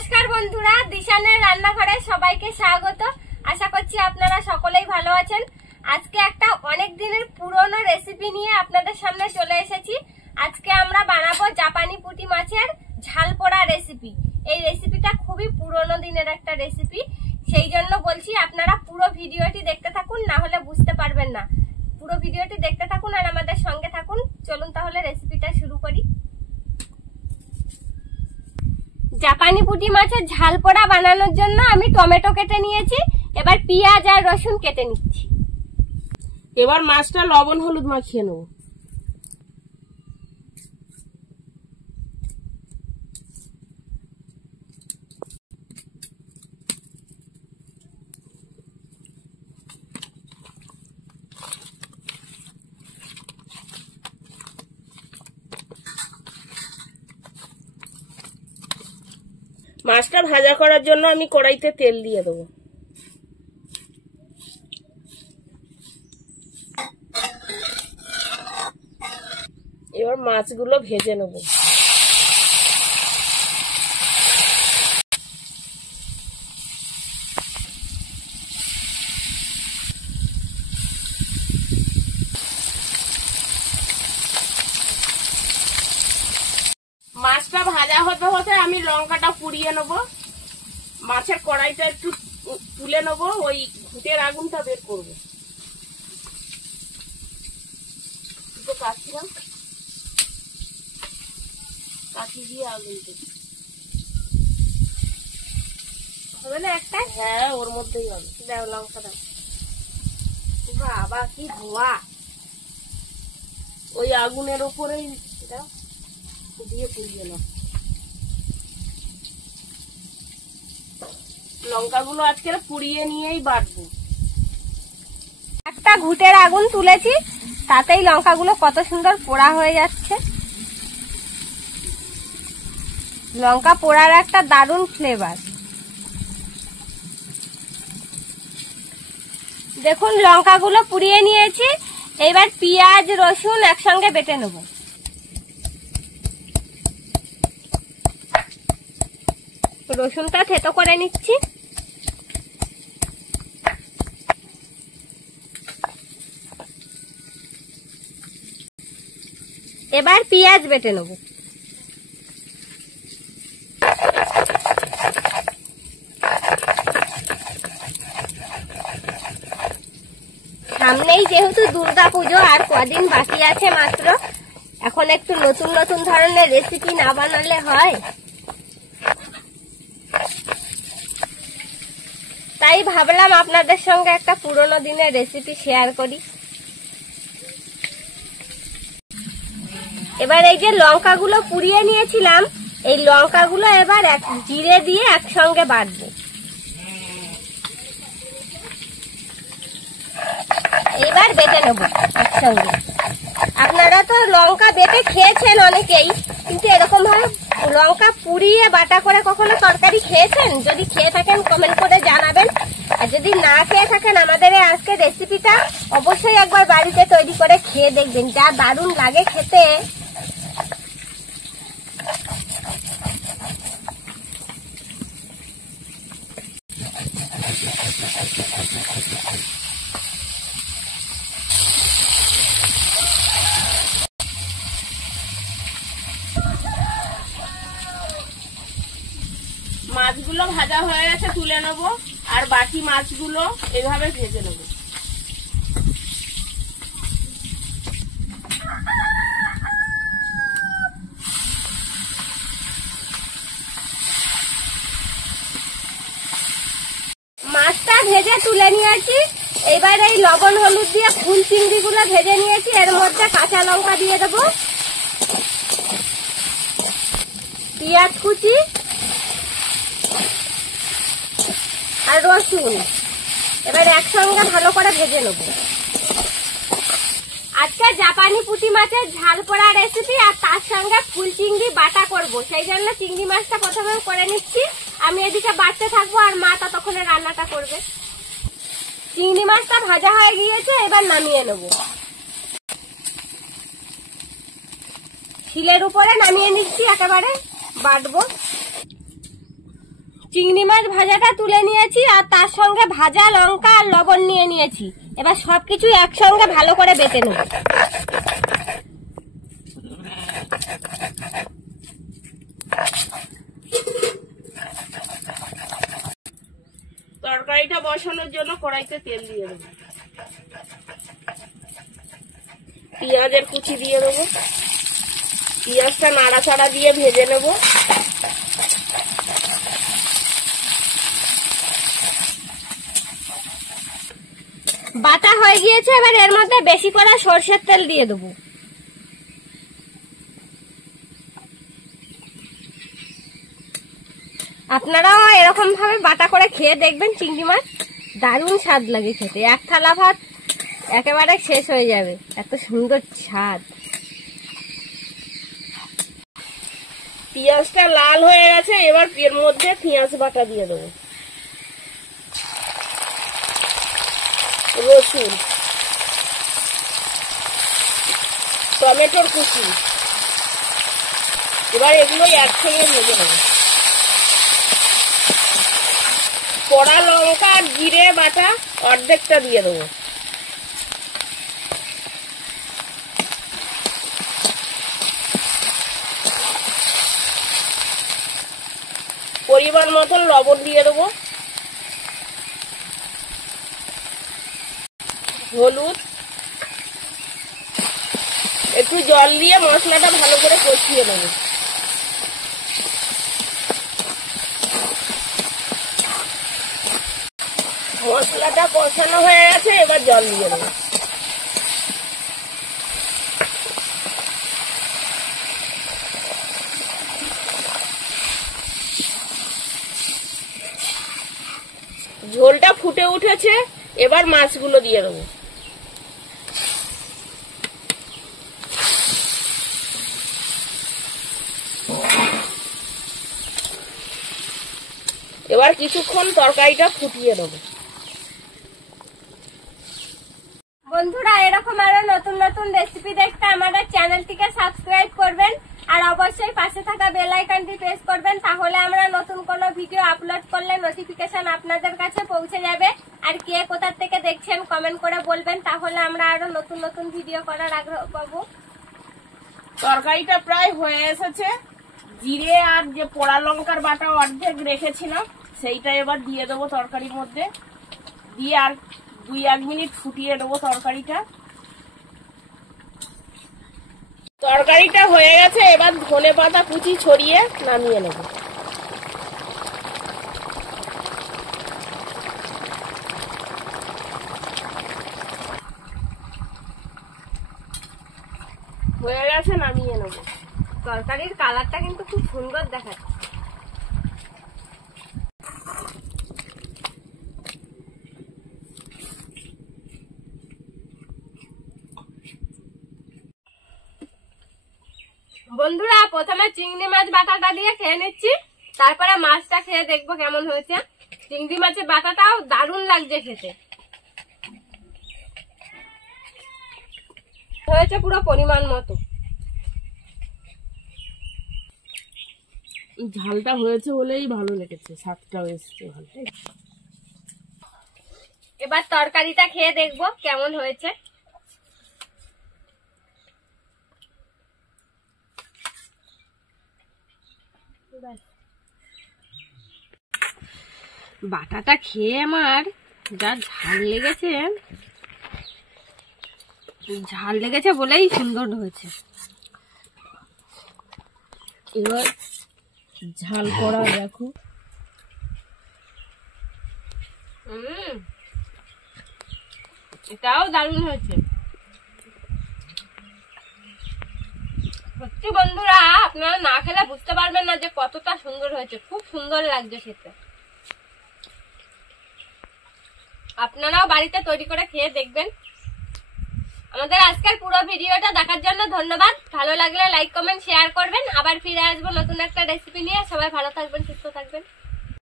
নমস্কার বন্ধুরা, দিশানের রান্নাঘরে সবাইকে স্বাগত। আশা করছি আপনারা সকলেই ভালো আছেন। আজকে একটা অনেক দিনের পুরনো রেসিপি নিয়ে আপনাদের সামনে চলে এসেছি। আজকে আমরা বানাবো জাপানি পুঁটি মাছের ঝাল পোড়া রেসিপি। এই রেসিপিটা খুবই পুরনো দিনের একটা রেসিপি, সেই জন্য বলছি আপনারা পুরো ভিডিওটি দেখতে থাকুন, না হলে বুঝতে পারবেন না। পুরো ভিডিওটি দেখতে থাকুন আর আমাদের সঙ্গে থাকুন। চলুন তাহলে রেসিপিটা শুরু করি। জাপানি পুঁটি মাছের ঝাল পোড়া বানানোর জন্য আমি টমেটো কেটে নিয়েছি। এবার পেঁয়াজ আর রসুন কেটে নিচ্ছি। এবার মাছটা লবণ হলুদ মাখিয়ে নেব। মাছটা ভাজা করার জন্য আমি কড়াইতে তেল দিয়ে দেবো। এবার মাছগুলো ভেজে নেব। মাছটা ভাজা হতে হতে আমি লঙ্কাটা পুড়িয়ে নেব। মাছের কড়াইটা একটু তুলে নেব, ওই ঘুটের আগুনটা বের করবো। কাটছিলাম, কাঠি দিয়ে আগুন হবে না একটা? হ্যাঁ, ওর মধ্যেই হবে। দাও লঙ্কা দাও। বাবা কি ধোয়া! ওই আগুনের ওপরেই দাও, দিয়ে পুড়িয়ে নাও। লঙ্কাগুলো আজকে পুড়িয়ে নিয়েই বাটবো। একটা ঘুটের আগুন তুলেছি, তাতেই লঙ্কাগুলো কত সুন্দর পোড়া হয়ে যাচ্ছে। লঙ্কা পোড়ার একটা দারুণ ফ্লেভার। দেখুন লঙ্কাগুলো পুড়িয়ে নিয়েছি। এবার পেঁয়াজ রসুন একসঙ্গে বেটে নেব। রসুনটা থেতো করে নিচ্ছি। এবার পেঁয়াজ বেটে নেব। সামনেই যেহেতু দুর্গা পুজো, আর কদিন বাকি আছে মাত্র, এখন একটু নতুন নতুন ধরনের রেসিপি না বানালে হয়? তাই ভাবলাম আপনাদের সঙ্গে একটা পুরোনো দিনের রেসিপি শেয়ার করি। এবার এই যে লঙ্কাগুলো পুড়িয়ে নিয়েছিলাম, এই লঙ্কাগুলো এবার জিরে দিয়ে একসঙ্গে বাটবো। এবার বেটে নেবো একসঙ্গে। আপনারা তো লঙ্কা বেটে খেয়েছেন অনেকেই, কিন্তু এরকম ভাবে লঙ্কা পুড়িয়ে বাটা করে কখনো তরকারি খেয়েছেন? যদি খেয়ে থাকেন কমেন্ট করে জানাবেন। আর যদি না খেয়ে থাকেন, আমাদের এই আজকের রেসিপিটা অবশ্যই একবার বাড়িতে তৈরি করে খেয়ে দেখবেন, যা দারুণ লাগে খেতে। মাছগুলো ভাজা হয়ে গেছে, তুলে নেবো। আর বাকি মাছগুলো এভাবে ভেজে নেবো। মাছটা ভেজে তুলে নিয়েছি। এবার এই লবণ হলুদ দিয়ে ফুল চিংড়ি গুলো ভেজে নিয়েছি। এর মধ্যে কাঁচা লঙ্কা দিয়ে দেবো, পেঁয়াজ কুচি আর রসুন। এবার একসঙ্গে ভালো করে ভেজে নেব। আজকে জাপানি পুঁটি মাছের ঝাল পোড়া রেসিপি, আর তার সঙ্গে ফুল চিংড়ি বাটা করব। সেই জন্য চিংড়ি মাছটা প্রথমে করে নিচ্ছি। আমি এদিকে বাটতে থাকবো আর মা ততক্ষণে রান্নাটা করবে। চিংড়ি মাছটা ভাজা হয়ে গিয়েছে, এবার নামিয়ে নেব। শিলের উপরে নামিয়ে নিচ্ছি, একেবারে বাটবো। চিংড়ি মাছ ভাজাটা তুলে নিয়েছি আর তার সঙ্গে ভাজা লঙ্কা আর লবণ নিয়ে নিয়েছি। এবার সবকিছু একসঙ্গে ভালো করে বেটে নেব। তরকারিটা বসানোর জন্য কড়াইতে তেল দিয়ে দেবো, পেঁয়াজের কুচি দিয়ে দেবো, পেঁয়াজটা নাড়াচাড়া দিয়ে ভেজে নেব। বাটা হয়ে গিয়েছে, এবার এর মধ্যে বেশি করে সরষের তেল দিয়ে দেবো। আপনারাও এরকম ভাবে বাটা করে খেয়ে দেখবেন চিংড়ি মাছ, দারুণ স্বাদ লাগে খেতে। এক থালা ভাত একেবারে শেষ হয়ে যাবে, এত সুন্দর স্বাদ। পেঁয়াজটা লাল হয়ে গেছে, এবার এর মধ্যে পেঁয়াজ বাটা দিয়ে দেবো, রসুন, টমেটোর কুচি, এবার এগুলো একসঙ্গে ভেজে নেব। পোড়া লঙ্কা আর জিরে বাটা অর্ধেকটা দিয়ে দেবো। পরিমাণ মতন লবণ দিয়ে দেবো, হলুদ, একটু জল দিয়ে মশলাটা ভালো করে কষিয়ে নেব। মশলাটা কষানো হয়ে গেছে, এবার জল দিয়ে দেবো। ঝোলটা ফুটে উঠেছে, এবার মাছগুলো দিয়ে দেবো। এবার কিছুক্ষণ তরকারিটা ফুটিয়ে নেব। বন্ধুরা, এরকম আরো নতুন নতুন রেসিপি দেখতে আমাদের চ্যানেলটিকে সাবস্ক্রাইব করবেন আর অবশ্যই পাশে থাকা বেল আইকনটি প্রেস করবেন, তাহলে আমরা নতুন কোনো ভিডিও আপলোড করলে নোটিফিকেশন আপনাদের কাছে পৌঁছে যাবে। আর কে কোথা থেকে দেখছেন কমেন্ট করে বলবেন, তাহলে আমরা আরো নতুন নতুন ভিডিও করার আগ্রহ পাবো। তরকারিটা প্রায় হয়ে এসেছে, জিরে আর যে পোড়া লঙ্কার বাটা অর্ধেক রেখেছিলাম সেইটা এবার দিয়ে দেবো তরকারির মধ্যে, দিয়ে আর 2-1 মিনিট ফুটিয়ে নেবো তরকারিটা। তরকারিটা হয়ে গেছে, এবার ধনে পাতা কুচি ছড়িয়ে নামিয়ে নেব। হয়ে গেছে, নামিয়ে নেব। তরকারির কালারটা কিন্তু খুব সুন্দর দেখাচ্ছে। বন্ধুরা, প্রথমে চিংড়ি মাছ বাটাটা দিয়ে খেয়ে নিচ্ছি, তারপরে মাছটা খেয়ে দেখবো কেমন হয়েছে। চিংড়ি মাছের বাটাটাও দারুণ লাগছে খেতে, হয়েছে পুরো পরিমাণ মতো। ঝালটা হয়েছে বলেই ভালো লেগেছে, স্বাদটাও এসছে ভালো। এবার তরকারিটা খেয়ে দেখবো কেমন হয়েছে। বাটাটা খেয়ে আমার যা ঝাল লেগেছে বলেই সুন্দর হয়েছে। এবার ঝাল করা দেখো। এটাও দারুণ হয়েছে সত্যি। বন্ধুরা, আপনারা না খেলে বুঝতে পারবেন না যে কতটা সুন্দর হয়েছে, খুব সুন্দর লাগছে খেতে। আপনারাও বাড়িতে তৈরি করে খেয়ে দেখবেন। আমাদের আজকের পুরো ভিডিওটা দেখার জন্য ধন্যবাদ। ভালো লাগলে লাইক কমেন্ট শেয়ার করবেন। আবার ফিরে আসবো নতুন একটা রেসিপি নিয়ে। সবাই ভালো থাকবেন, সুস্থ থাকবেন।